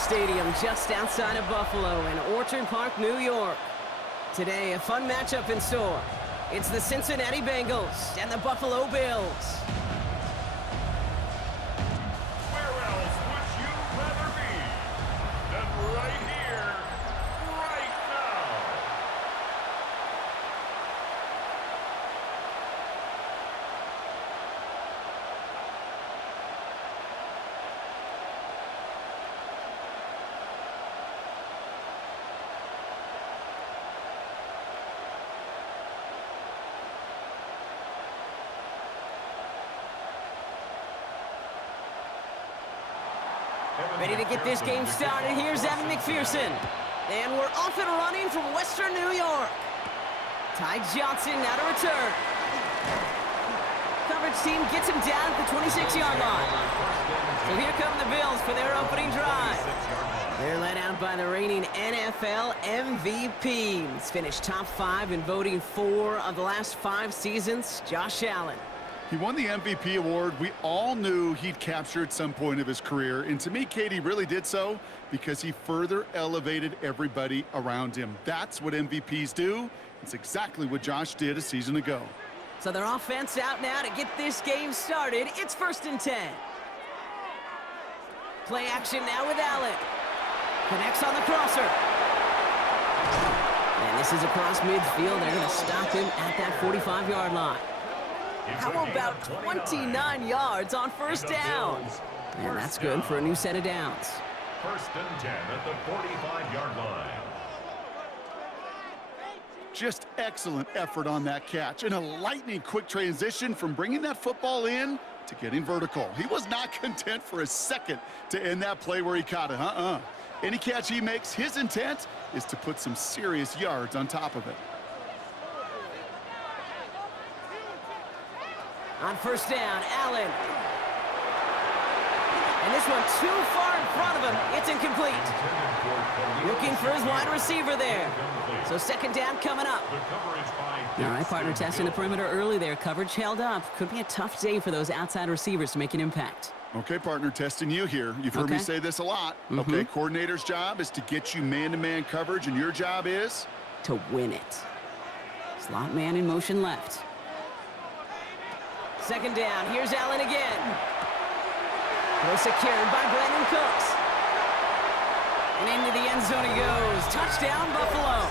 Stadium just outside of Buffalo in Orchard Park, New York. Today, a fun matchup in store. It's the Cincinnati Bengals and the Buffalo Bills. Where else would you rather be than right here, right now? Ready to get this game started. Here's Evan McPherson. And we're off and running from Western New York. Ty Johnson now to return. Coverage team gets him down at the 26-yard line. So here come the Bills for their opening drive. They're led out by the reigning NFL MVPs. Finished top 5 in voting 4 of the last 5 seasons, Josh Allen. He won the MVP award. We all knew he'd capture at some point of his career. And to me, Katie really did so because he further elevated everybody around him. That's what MVPs do. It's exactly what Josh did a season ago. So their offense out now to get this game started. It's 1st and 10. Play action now with Allen. Connects on the crosser. And this is across midfield. They're going to stop him at that 45-yard line. How about 29 yards on 1st down? And that's good for a new set of downs. 1st and 10 at the 45-yard line. Just excellent effort on that catch. And a lightning quick transition from bringing that football in to getting vertical. He was not content for a second to end that play where he caught it. Any catch he makes, his intent is to put some serious yards on top of it. On 1st down, Allen. And this one too far in front of him. It's incomplete. Looking for his wide receiver there. So 2nd down coming up. All right, partner testing the perimeter early there. Coverage held up. Could be a tough day for those outside receivers to make an impact. Okay, partner, testing you here. You've heard me say this a lot. Okay, coordinator's job is to get you man-to-man coverage, and your job is? To win it. Slot man in motion left. 2nd down. Here's Allen again. Well secured by Brandon Cooks. And into the end zone he goes. Touchdown, Buffalo.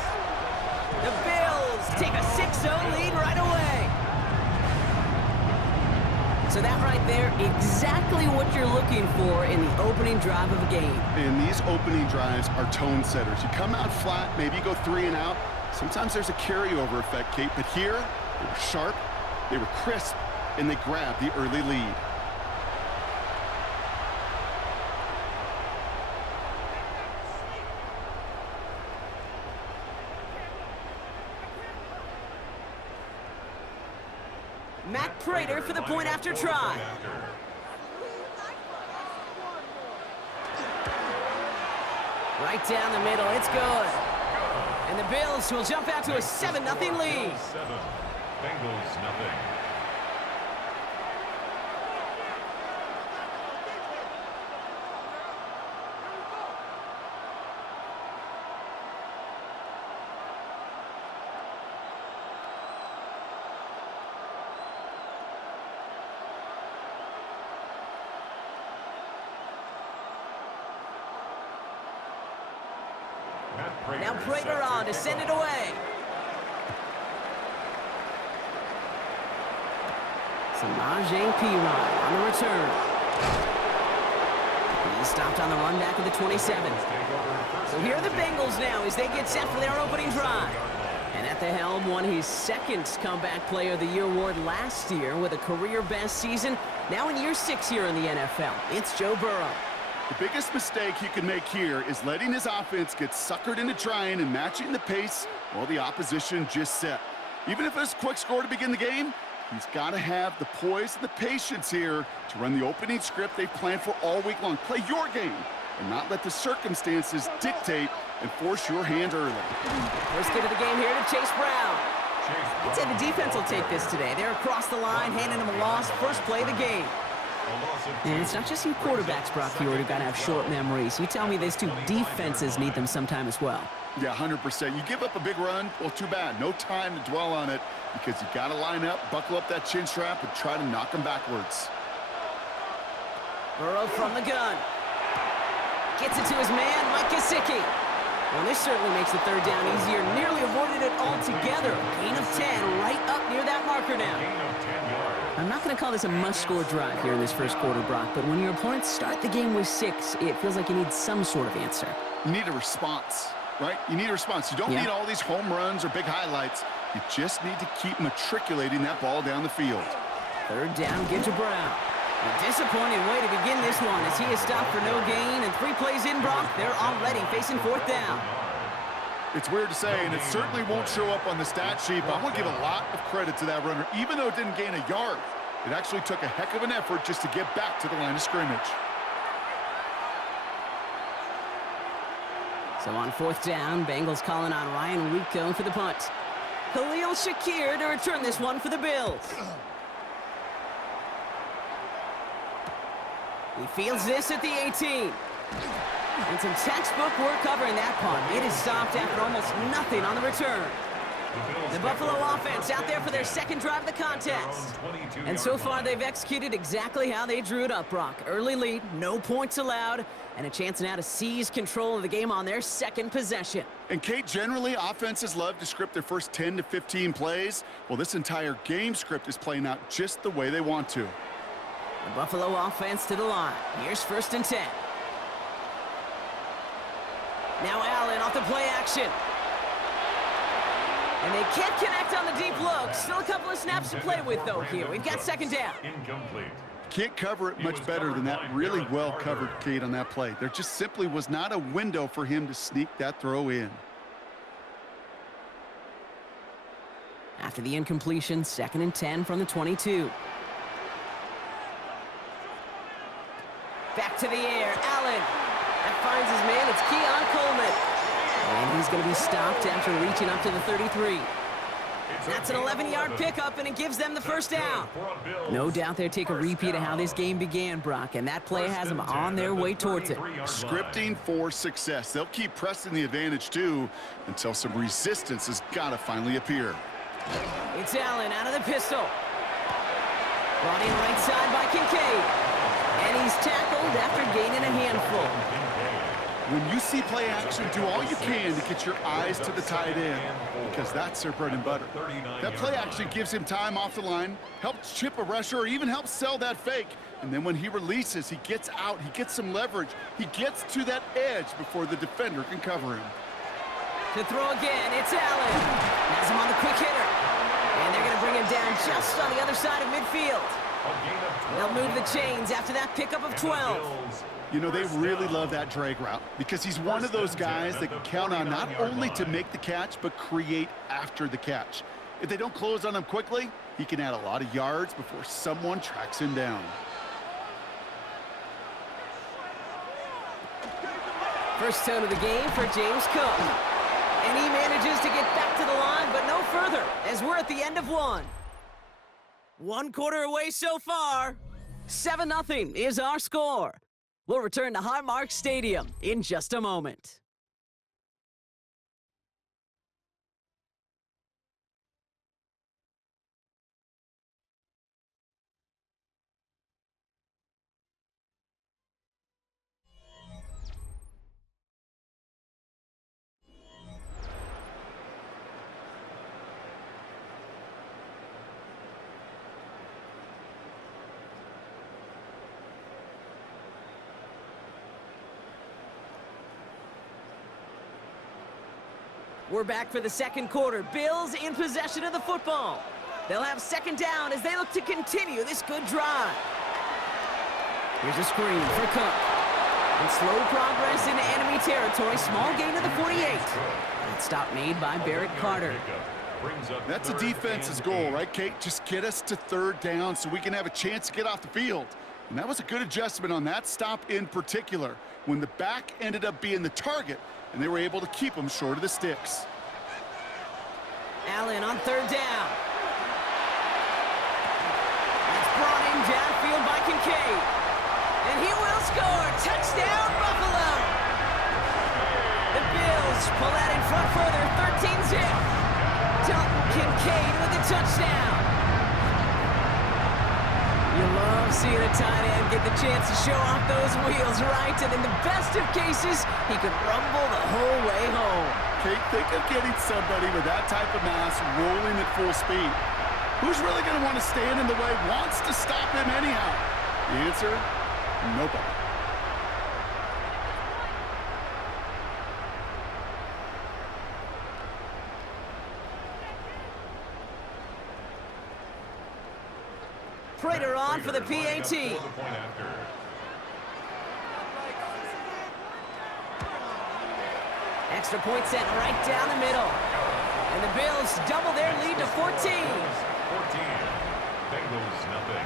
The Bills take a 6-0 lead right away. So that right there, exactly what you're looking for in the opening drive of a game. And these opening drives are tone setters. You come out flat, maybe you go 3 and out. Sometimes there's a carryover effect, Kate, but here, they were sharp, they were crisp, and they grabbed the early lead. Matt Prater for the point after try. Right down the middle, it's good. And the Bills will jump out to a 7-0 lead. 7, Bengals nothing. Now Prater on to send it away. Samaje Perine on the return. He stopped on the run back of the 27. So here are the Bengals now as they get set for their opening drive. And at the helm won his 2nd Comeback Player of the Year award last year with a career-best season. Now in year 6 here in the NFL, it's Joe Burrow. The biggest mistake he can make here is letting his offense get suckered into trying and matching the pace while the opposition just set. Even if it's a quick score to begin the game, he's got to have the poise and the patience here to run the opening script they've planned for all week long. Play your game and not let the circumstances dictate and force your hand early. First get of the game here to Chase Brown. I'd say the defense will take this today. They're across the line, handing him a loss. First play of the game. And it's not just you quarterbacks, Brock, here who got to have short memories. You tell me these two defenses need them sometime as well. Yeah, 100%. You give up a big run, well, too bad. No time to dwell on it because you got to line up, buckle up that chin strap, and try to knock them backwards. Burrow from the gun. Gets it to his man, Mike Gesicki. Well, this certainly makes the third down easier. Nearly avoided it altogether. Gain of 10 right up near that marker now. I'm not going to call this a must-score drive here in this first quarter, Brock, but when your opponents start the game with 6, it feels like you need some sort of answer. You need a response, right? You need a response. You don't need all these home runs or big highlights. You just need to keep matriculating that ball down the field. Third down, give to Brown. A disappointing way to begin this one as he is stopped for no gain, and 3 plays in, Brock, they're already facing 4th down. It's weird to say, and it certainly won't show up on the stat sheet, but I want to give a lot of credit to that runner. Even though it didn't gain a yard, it actually took a heck of an effort just to get back to the line of scrimmage. So on 4th down, Bengals calling on Ryan Rico for the punt. Khalil Shakir to return this one for the Bills. He fields this at the 18. And some textbook work covering that punt. It is stopped after almost nothing on the return. The Buffalo offense out there for their second drive of the contest. And so far, they've executed exactly how they drew it up, Brock. Early lead, no points allowed, and a chance now to seize control of the game on their second possession. And, Kate, generally, offenses love to script their first 10 to 15 plays. Well, this entire game script is playing out just the way they want to. The Buffalo offense to the line. Here's 1st and 10. Now Allen off the play action. And they can't connect on the deep look. Still a couple of snaps to play with, though, here. We've got 2nd down. Incomplete. Can't cover it much better than that. Really well covered, Kate, on that play. There just simply was not a window for him to sneak that throw in. After the incompletion, 2nd and 10 from the 22. Back to the air, Allen. That finds his man, it's Keon Coleman. And he's going to be stopped after reaching up to the 33. That's an 11-yard pickup, and it gives them the 1st down. No doubt they'll take a repeat of how this game began, Brock, and that play has them on their way towards it. Scripting for success. They'll keep pressing the advantage, too, until some resistance has got to finally appear. It's Allen out of the pistol. Brought in right side by Kincaid. And he's tackled after gaining a handful. When you see play action, do all you can to get your eyes to the tight end, because that's their bread and butter. That play actually gives him time off the line, helps chip a rusher, or even helps sell that fake. And then when he releases, he gets out, he gets some leverage, he gets to that edge before the defender can cover him. To throw again, it's Allen. Has him on the quick hitter. And they're going to bring him down just on the other side of midfield. They'll move the chains after that pickup of 12. You know, they really love that drag route because he's one of those guys that can count on not only to make the catch, but create after the catch. If they don't close on him quickly, he can add a lot of yards before someone tracks him down. First tone of the game for James Cook. And he manages to get back to the line, but no further, as we're at the end of one. 1 quarter away so far. 7-0 is our score. We'll return to Highmark Stadium in just a moment. We're back for the second quarter. Bills in possession of the football. They'll have 2nd down as they look to continue this good drive. Here's a screen for Cook. And slow progress into enemy territory. Small gain to the 48. And stop made by Barrett Carter. That's a defense's goal, right, Kate? Just get us to 3rd down so we can have a chance to get off the field. And that was a good adjustment on that stop in particular, when the back ended up being the target, and they were able to keep him short of the sticks. Allen on 3rd down. That's brought in downfield by Kincaid. And he will score. Touchdown, Buffalo. The Bills pull out in front further, 13-zip. Dalton Kincaid with the touchdown. You love seeing a tight end get the chance to show off those wheels, right? And in the best of cases, he could rumble the whole way home. Kate, think of getting somebody with that type of mass rolling at full speed. Who's really going to want to stand in the way, wants to stop him anyhow? The answer, nobody. Prater on for the PAT. Extra point set right down the middle. And the Bills double their lead to 14. 14. Bengals, nothing.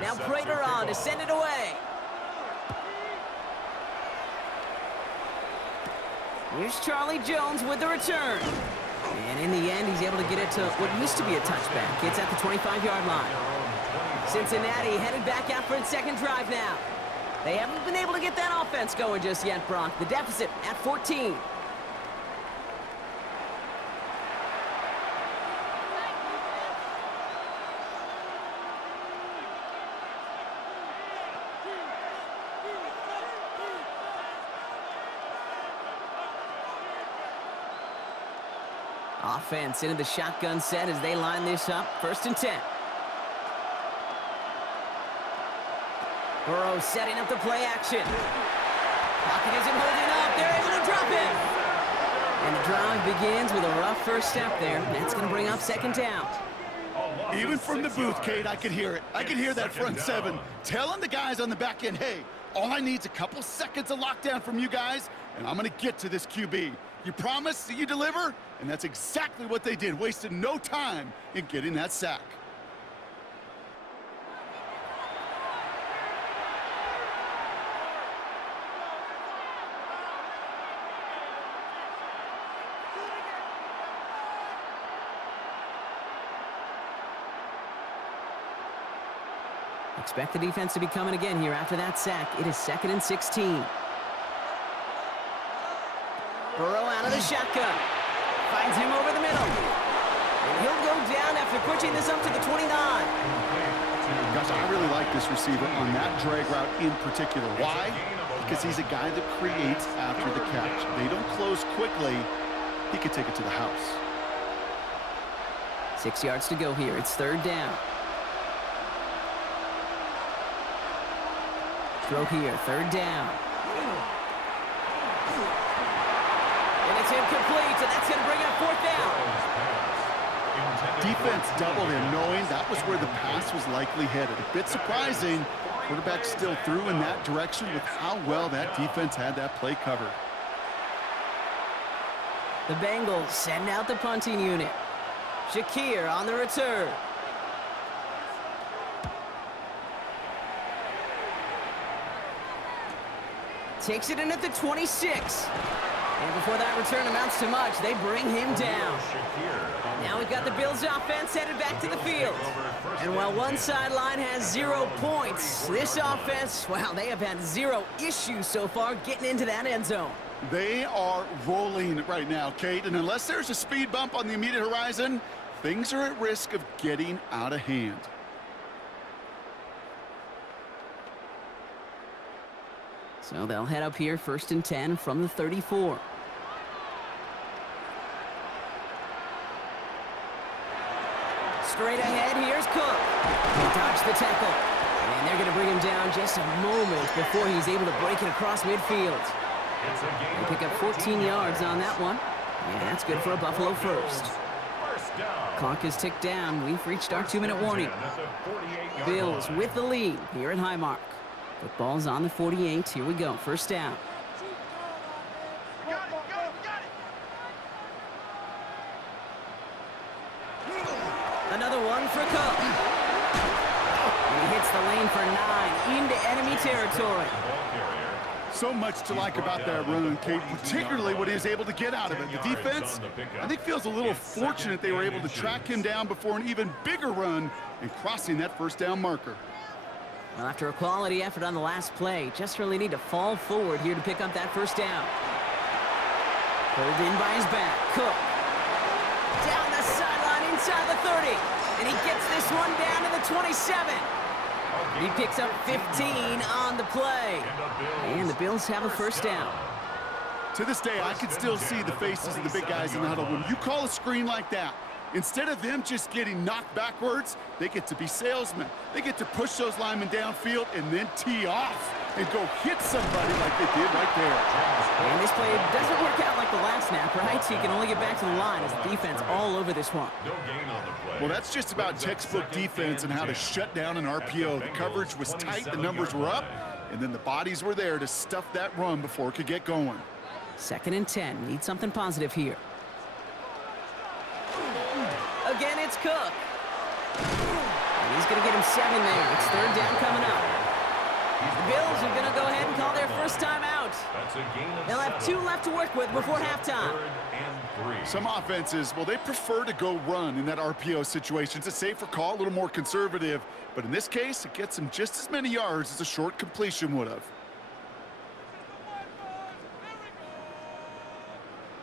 Now Prater on to send it away. Here's Charlie Jones with the return. And in the end, he's able to get it to what used to be a touchback. It's at the 25-yard line. Cincinnati headed back out for its second drive now. They haven't been able to get that offense going just yet, Brock. The deficit at 14. Offense into the shotgun set as they line this up. 1st and 10. Burrow setting up the play action. Pocket isn't holding up. They're able to drop it. And the drive begins with a rough first step there. That's going to bring up 2nd down. Even from the booth, Kate, I could hear it. I could hear that front seven telling the guys on the back end, hey, all I need is a couple seconds of lockdown from you guys, and I'm going to get to this QB. You promise that you deliver? And that's exactly what they did. Wasted no time in getting that sack. Expect the defense to be coming again here after that sack. It is 2nd and 16. Burrow out of the shotgun. Finds him over the middle. And he'll go down after pushing this up to the 29. Gosh, I really like this receiver on that drag route in particular. Why? Because he's a guy that creates after the catch. They don't close quickly. He could take it to the house. 6 yards to go here. It's 3rd down. Throw here. 3rd down. And it's incomplete, and that's going to bring up 4th down. Defense doubled him, knowing that was where the pass was likely headed. A bit surprising. Quarterback still threw in that direction with how well that defense had that play covered. The Bengals send out the punting unit. Shakir on the return. Takes it in at the 26. And before that return amounts to much, they bring him down. Now we've got the Bills offense headed back to the field. And while one sideline has 0 points, this offense, well, they have had 0 issues so far getting into that end zone. They are rolling right now, Kate, and unless there's a speed bump on the immediate horizon, things are at risk of getting out of hand. So they'll head up here, 1st and 10 from the 34. Straight ahead, here's Cook. He dodged the tackle. And they're going to bring him down just a moment before he's able to break it across midfield. They pick up 14 yards on that one. And that's good for a Buffalo first. down. Clock is ticked down. We've reached our 2-minute warning. At the 48-yard Bills line. with the lead here at Highmark. Football's on the 48. Here we go. First down. Another one for Cook. And he hits the lane for 9 into enemy territory. Ball carrier. So much to like about that run, Kate, particularly what he was able to get out of it. The defense, I think, feels a little fortunate they were able to track him down before an even bigger run and crossing that first down marker. Well, after a quality effort on the last play, just really need to fall forward here to pick up that first down. Pulled in by his back. Cook. Down the sideline inside the 30. And he gets this one down to the 27. He picks up 15 on the play. And the Bills have a first down. To this day, I can still see the faces of the big guys in the huddle. When you call a screen like that, instead of them just getting knocked backwards, they get to be salesmen. They get to push those linemen downfield and then tee off and go hit somebody like they did right there. And this play doesn't work out like the last snap, right? So you can only get back to the line as the defense all over this one. No gain on the play. Well, that's just about textbook defense and how to shut down an RPO. The coverage was tight, the numbers were up, and then the bodies were there to stuff that run before it could get going. 2nd and 10. Need something positive here. Again, it's Cook. And he's going to get him 7 there. It's 3rd down coming up. The Bills are going to go ahead and call their first time out. That's a gain of They'll have 2 left to work with before halftime. 3rd and 3. Some offenses, well, they prefer to go run in that RPO situation. It's a safer call, a little more conservative. But in this case, it gets them just as many yards as a short completion would have.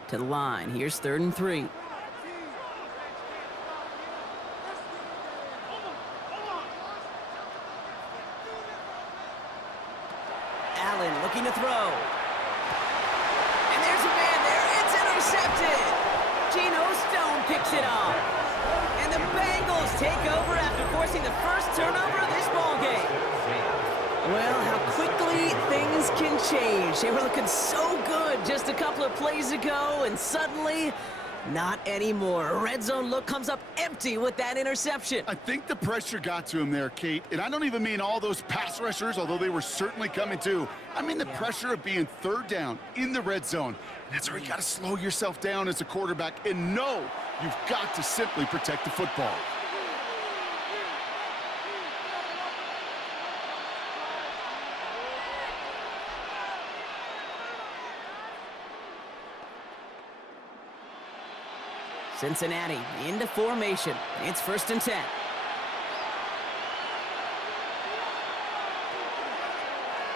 To the line. Here's 3rd and 3. Allen looking to throw. And there's a man there. It's intercepted. Geno Stone picks it off. And the Bengals take over after forcing the first turnover of this ballgame. Well, how quickly things can change. They were looking so good just a couple of plays ago, and suddenly, not anymore. A red zone look comes up empty with that interception. I think the pressure got to him there, Kate. And I don't even mean all those pass rushers, although they were certainly coming too. I mean the pressure of being 3rd down in the red zone. And that's where you got to slow yourself down as a quarterback and know you've got to simply protect the football. Cincinnati into formation. It's 1st and 10.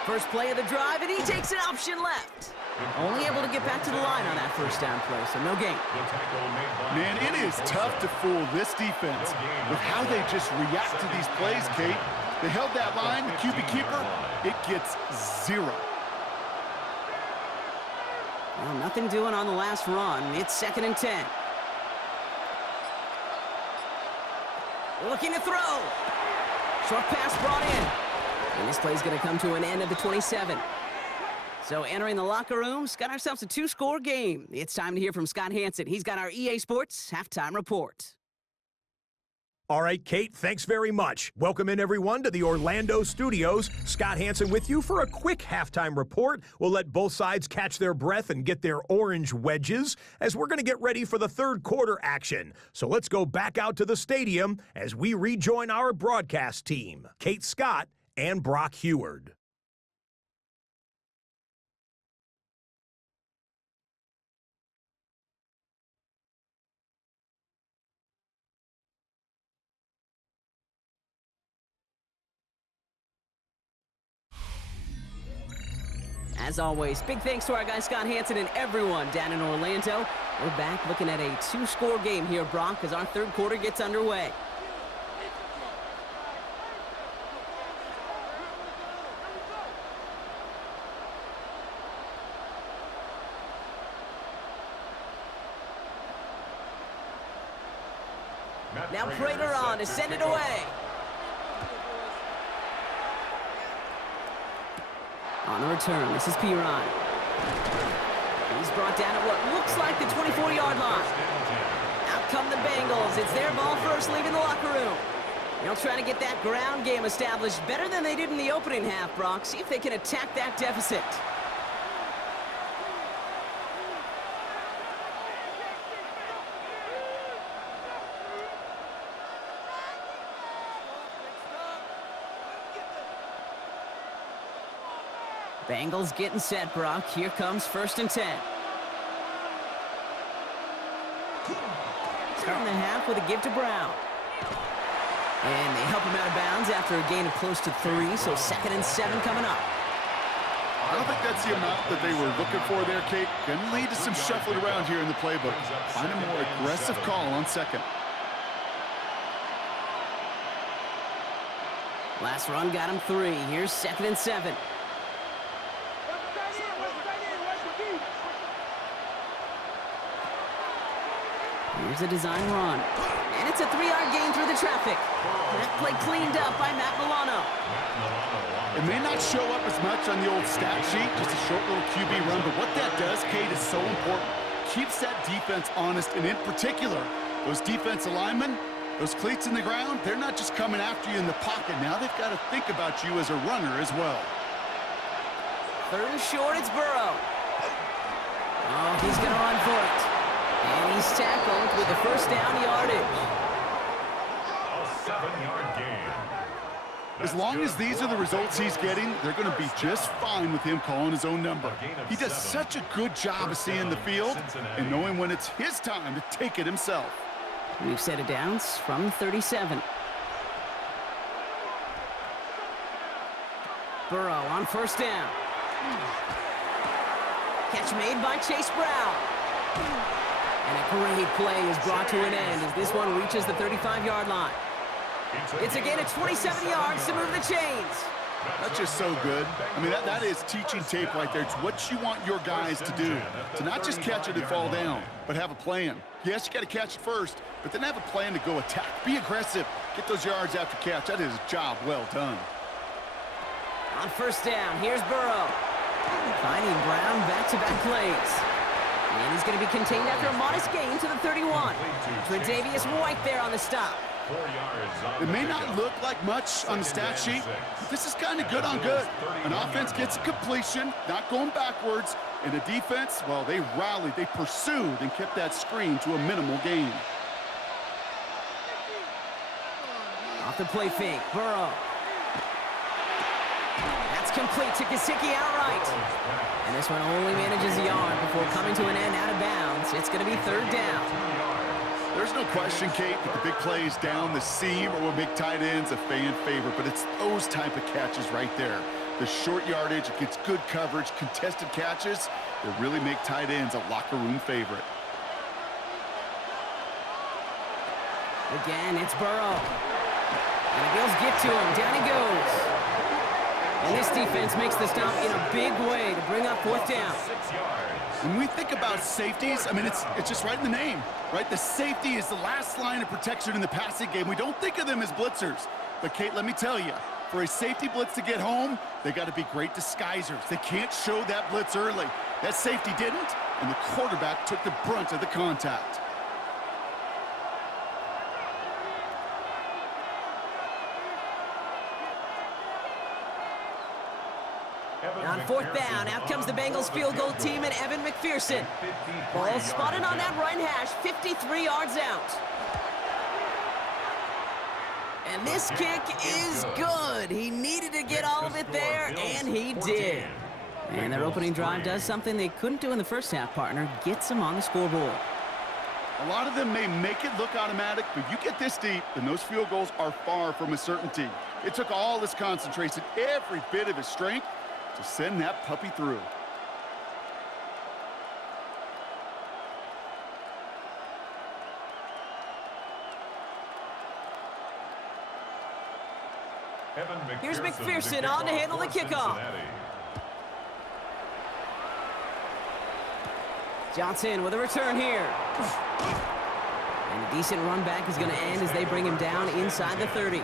First play of the drive, and he takes an option left. Only able to get back to the line on that first down play, so no gain. Man, it is tough to fool this defense with how they just react to these plays, Kate. They held that line, the QB keeper, it gets 0. Well, nothing doing on the last run. It's 2nd and 10. Looking to throw. Short pass brought in. And this play's going to come to an end at the 27. So entering the locker rooms, got ourselves a 2-score game. It's time to hear from Scott Hansen. He's got our EA Sports Halftime Report. All right, Kate, thanks very much. Welcome in, everyone, to the Orlando studios. Scott Hansen with you for a quick halftime report. We'll let both sides catch their breath and get their orange wedges as we're going to get ready for the 3rd quarter action. So let's go back out to the stadium as we rejoin our broadcast team, Kate Scott and Brock Heward. As always, big thanks to our guy Scott Hansen and everyone down in Orlando. We're back looking at a 2-score game here, Brock, as our 3rd quarter gets underway. Now Prater on to send it away. On the return, this is Piron. He's brought down at what looks like the 24-yard line. Out come the Bengals. It's their ball first, leaving the locker room. They'll try to get that ground game established better than they did in the opening half, Brock. See if they can attack that deficit. Bengals getting set, Brock. Here comes 1st and 10. Starting the half with a give to Brown. And they help him out of bounds after a gain of close to 3, so 2nd and 7 coming up. I don't think that's the amount that they were looking for there, Kate. Going to lead to some shuffling around here in the playbook. Find a more aggressive call on 2nd. Last run got him 3. Here's 2nd and 7. Here's a design run. And it's a 3-yard gain through the traffic. That play cleaned up by Matt Milano. It may not show up as much on the old stat sheet, just a short little QB run, but what that does, Kate, is so important. Keeps that defense honest, and in particular, those defensive linemen, those cleats in the ground, they're not just coming after you in the pocket. Now they've got to think about you as a runner as well. 3rd and short, it's Burrow. Oh, he's going to run for it. And he's tackled with the 1st down yardage. A 7-yard gain. As long as these are the results he's getting, they're going to be just fine with him calling his own number. He does such a good job of seeing the field and knowing when it's his time to take it himself. We've set it down from 37. Burrow on 1st down. Catch made by Chase Brown. And a great play is brought to an end as this one reaches the 35-yard line. It's a gain of 27 yards to move the chains. That's just so good. I mean, that is teaching tape right there. It's what you want your guys to do. To not just catch it and fall down, but have a plan. Yes, you got to catch it first, but then have a plan to go attack. Be aggressive. Get those yards after catch. That is a job well done. On 1st down, here's Burrow. Finding Brown back-to-back plays. And he's going to be contained after a modest gain to the 31. Tre'Davious White there on the stop. It may not look like much on the stat sheet, but this is kind of good on good. An offense gets a completion, not going backwards, and the defense, well, they rallied, they pursued, and kept that screen to a minimal gain. Off the play fake, Burrow. That's complete to Gesicki outright. And this one only manages a yard before coming to an end out of bounds. It's going to be 3rd down. There's no question, Kate, that the big plays down the seam or will make tight ends a fan favorite, but it's those type of catches right there. The short yardage, it gets good coverage, contested catches that really make tight ends a locker room favorite. Again, it's Burrow. And the Bills get to him. Down he goes. And this defense makes the stop in a big way to bring up 4th down. When we think about safeties, I mean, it's just right in the name, right? The safety is the last line of protection in the passing game. We don't think of them as blitzers. But, Kate, let me tell you, for a safety blitz to get home, they got to be great disguisers. They can't show that blitz early. That safety didn't, and the quarterback took the brunt of the contact. On 4th down, out comes the Bengals field goal team and Evan McPherson. Ball spotted on that right hash, 53 yards out. And this kick is good. He needed to get all of it there, and he did. And their opening drive does something they couldn't do in the first half, partner. Gets them on the scoreboard. A lot of them may make it look automatic, but you get this deep, and those field goals are far from a certainty. It took all his concentration, every bit of his strength, to send that puppy through. Here's McPherson on to handle the kickoff. Johnson with a return here. And a decent run back is going to end as they bring him down inside the 30.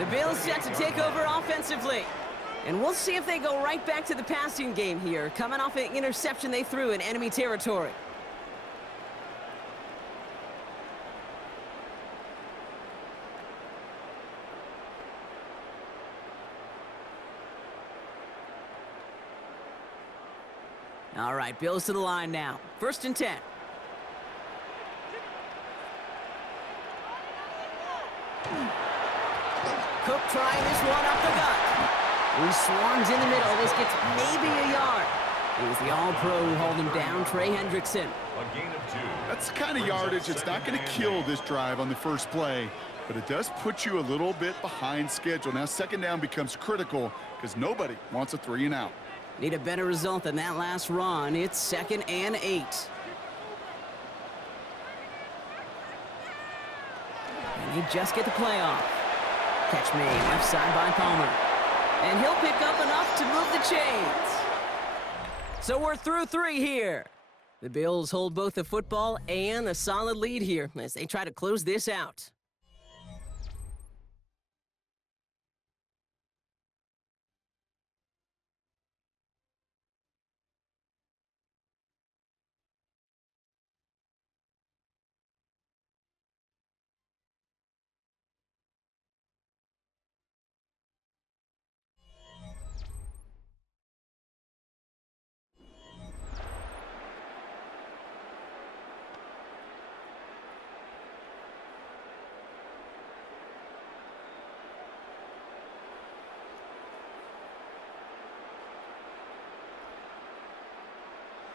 The Bills set to take over offensively. And we'll see if they go right back to the passing game here, coming off an interception they threw in enemy territory. All right, Bills to the line now. 1st and 10. Cook trying this one up the gut. He swarms in the middle. This gets maybe a yard. It was the all-pro who held him down, Trey Hendrickson. A gain of 2. That's the kind of yardage that's not going to kill this drive on the first play, but it does put you a little bit behind schedule. Now 2nd down becomes critical because nobody wants a 3 and out. Need a better result than that last run. It's 2nd and 8. And they just get the play off. Catch made, left side by Palmer. And he'll pick up enough to move the chains. So we're through 3 here. The Bills hold both the football and a solid lead here as they try to close this out.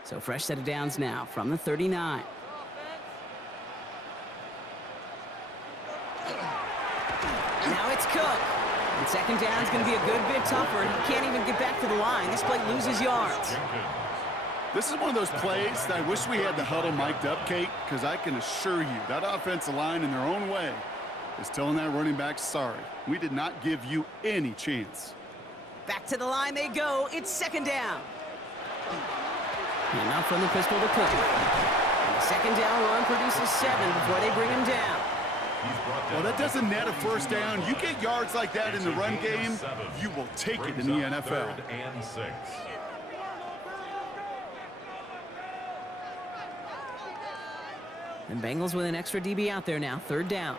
So fresh set of downs now from the 39. Now it's Cook. And 2nd down is going to be a good bit tougher. He can't even get back to the line. This play loses yards. This is one of those plays that I wish we had the huddle mic'd up, Kate, because I can assure you that offensive line in their own way is telling that running back, sorry, we did not give you any chance. Back to the line they go. It's 2nd down. And up from the pistol to Cook. And the 2nd down run produces 7 before they bring him down. Well, that doesn't net a 1st down. You get yards like that in the run game, you will take it in the NFL. 3rd and 6. And Bengals with an extra DB out there now. 3rd down.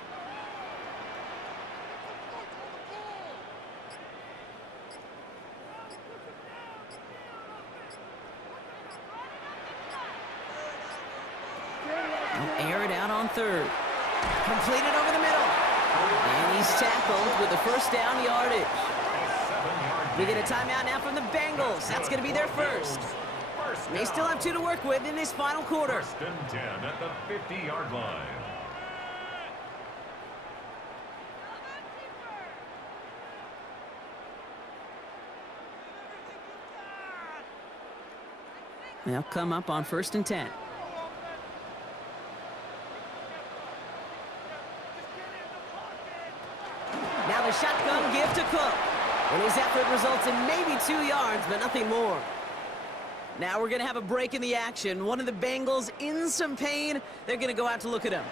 Air it out on 3rd. Completed over the middle. And he's tackled with the 1st down yardage. We get a timeout now from the Bengals. That's going to be their first. They still have 2 to work with in this final quarter. 1st and 10 at the 50-yard line. They'll come up on 1st and 10. Now the shotgun give to Cook. And his effort results in maybe 2 yards, but nothing more. Now we're going to have a break in the action. One of the Bengals in some pain. They're going to go out to look at him.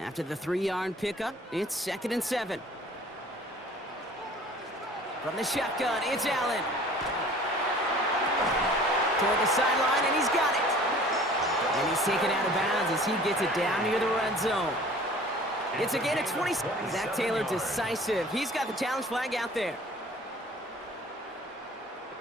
After the 3-yard pickup, it's 2nd and 7. From the shotgun, it's Allen. Toward the sideline, and he's got it. And he's taken out of bounds as he gets it down near the red zone. It's a gain of 20. Zach Taylor decisive. He's got the challenge flag out there.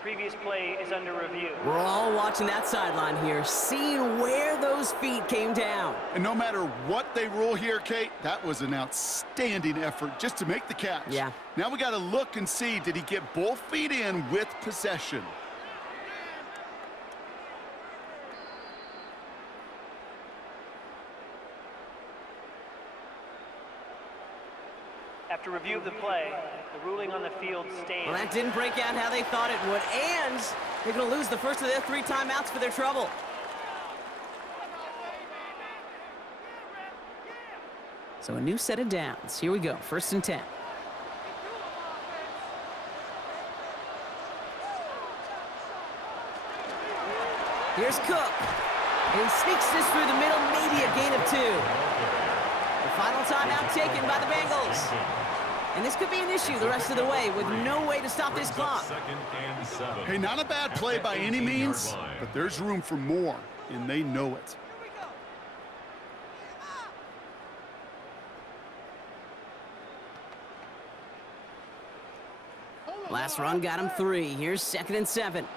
Previous play is under review. We're all watching that sideline here, seeing where those feet came down. And no matter what they rule here, Kate, that was an outstanding effort just to make the catch. Yeah. Now we got to look and see, did he get both feet in with possession? After review of the play, the ruling on the field stands. Well, that didn't break out how they thought it would, and they're going to lose the first of their 3 timeouts for their trouble. So a new set of downs. Here we go, 1st and 10. Here's Cook. And he sneaks this through the middle, maybe a gain of 2. The Final timeout taken by the Bengals. And this could be an issue the rest of the way with no way to stop this clock. Hey, not a bad play by any means, but there's room for more, and they know it. Last run got him 3. Here's 2nd and 7.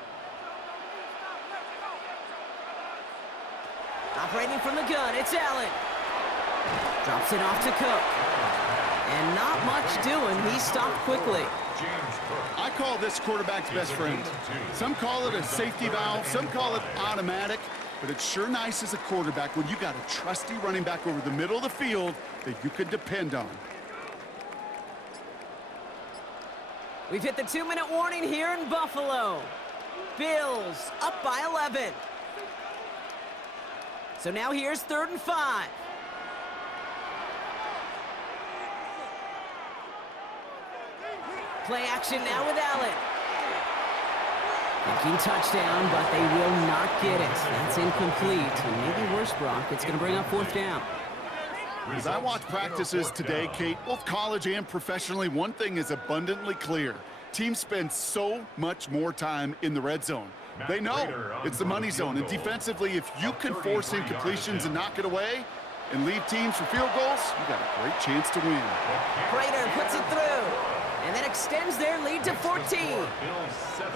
Operating from the gun, it's Allen. Drops it off to Cook. And not much doing. He stopped quickly. I call this quarterback's best friend. Some call it a safety valve, some call it automatic, but it's sure nice as a quarterback when you got a trusty running back over the middle of the field that you can depend on. We've hit the 2-minute warning here in Buffalo. Bills up by 11. So now here's 3rd and 5. Play action now with Allen. Thinking touchdown, but they will not get it. That's incomplete. And maybe worse, Brock, it's going to bring up 4th down. As I watch practices today, Kate, both college and professionally, one thing is abundantly clear. Teams spend so much more time in the red zone. They know it's the money zone. And defensively, if you can force incompletions and knock it away and leave teams for field goals, you got a great chance to win. Prater puts it through. And that extends their lead to 14.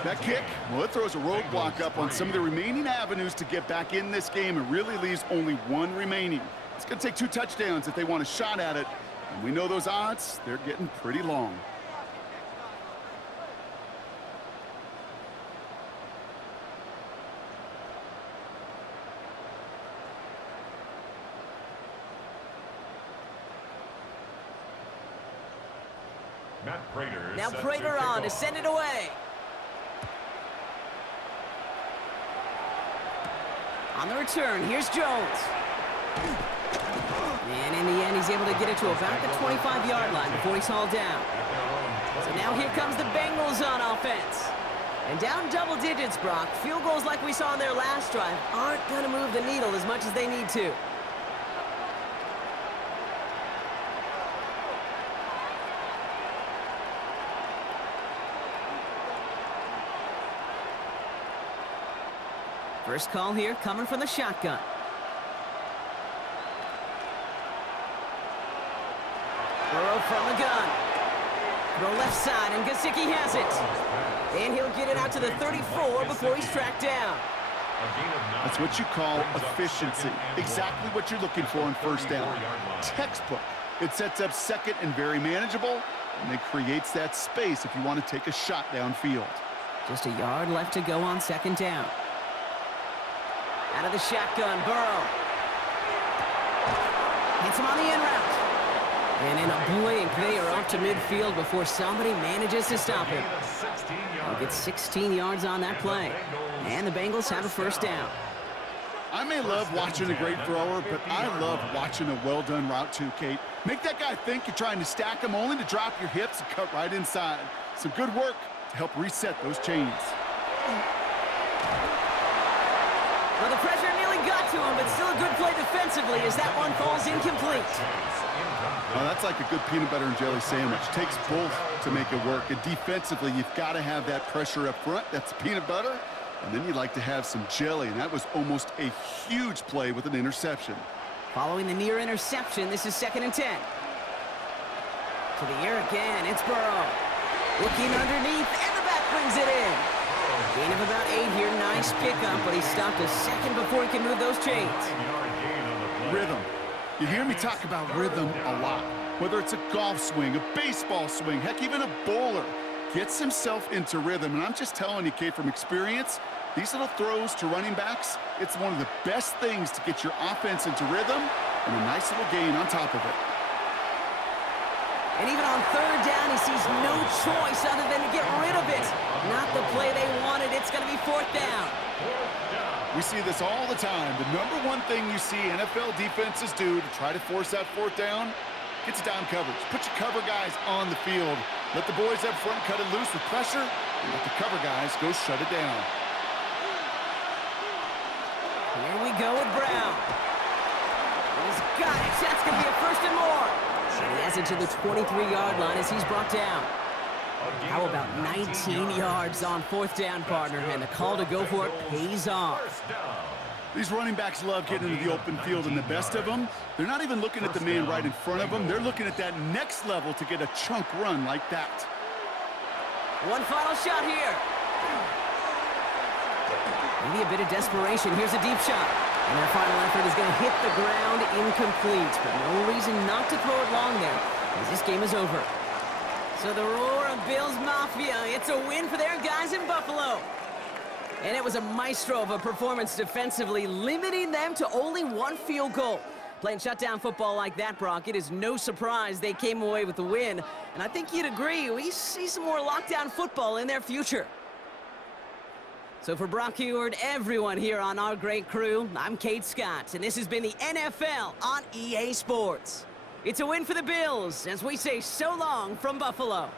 That kick, well, it throws a roadblock up on some of the remaining avenues to get back in this game and really leaves only one remaining. It's going to take 2 touchdowns if they want a shot at it. And we know those odds, they're getting pretty long. Now Prater on to send it away. On the return, here's Jones. And in the end, he's able to get it to about the 25-yard line before he's hauled down. So now here comes the Bengals on offense. And down double digits, Brock. Field goals like we saw on their last drive aren't going to move the needle as much as they need to. First call here coming from the shotgun. Burrow from the gun. Throw left side, and Gesicki has it. And he'll get it out to the 34 before he's tracked down. That's what you call efficiency. Exactly what you're looking for on 1st down. Textbook. It sets up 2nd and very manageable, and it creates that space if you want to take a shot downfield. Just a yard left to go on 2nd down. Out of the shotgun, Burrow. Hits him on the in route. And in a blink, they are off to midfield before somebody manages to stop him. He'll get 16 yards on that play. And the Bengals have a 1st down. I may love watching a great thrower, but I love watching a well-done route too, Kate. Make that guy think you're trying to stack him only to drop your hips and cut right inside. Some good work to help reset those chains. Well, the pressure nearly got to him, but still a good play defensively as that one falls incomplete. Well, that's like a good peanut butter and jelly sandwich. Takes both to make it work. And defensively, you've got to have that pressure up front. That's peanut butter. And then you'd like to have some jelly. And that was almost a huge play with an interception. Following the near interception, this is 2nd and 10. To the air again, it's Burrow. Looking underneath, and the back brings it in. Gain of about 8 here. Nice pickup, but he stopped a second before he can move those chains. Rhythm. You hear me talk about rhythm a lot. Whether it's a golf swing, a baseball swing, heck, even a bowler gets himself into rhythm. And I'm just telling you, Kate, from experience, these little throws to running backs, it's one of the best things to get your offense into rhythm and a nice little gain on top of it. And even on 3rd down, he sees no choice other than to get rid of it. Not the play they wanted. It's going to be 4th down. We see this all the time. The number one thing you see NFL defenses do to try to force that 4th down, get to down coverage. Put your cover guys on the field. Let the boys up front cut it loose with pressure, and let the cover guys go shut it down. Here we go with Brown. He's got it. That's going to be a first and more. And he has it to the 23-yard line as he's brought down. How about 19 yards on fourth down, partner? And the call to go for it pays off. These running backs love getting into the open field, and the best of them, they're not even looking at the man right in front of them. They're looking at that next level to get a chunk run like that. One final shot here. Maybe a bit of desperation. Here's a deep shot. And their final effort is going to hit the ground incomplete. But no reason not to throw it long there, as this game is over. So the roar of Bills Mafia, it's a win for their guys in Buffalo. And it was a maestro of a performance defensively, limiting them to only one field goal. Playing shutdown football like that, Brock, it is no surprise they came away with the win. And I think you'd agree, we see some more lockdown football in their future. So for Brock Heward, everyone here on our great crew, I'm Kate Scott, and this has been the NFL on EA Sports. It's a win for the Bills, as we say so long from Buffalo.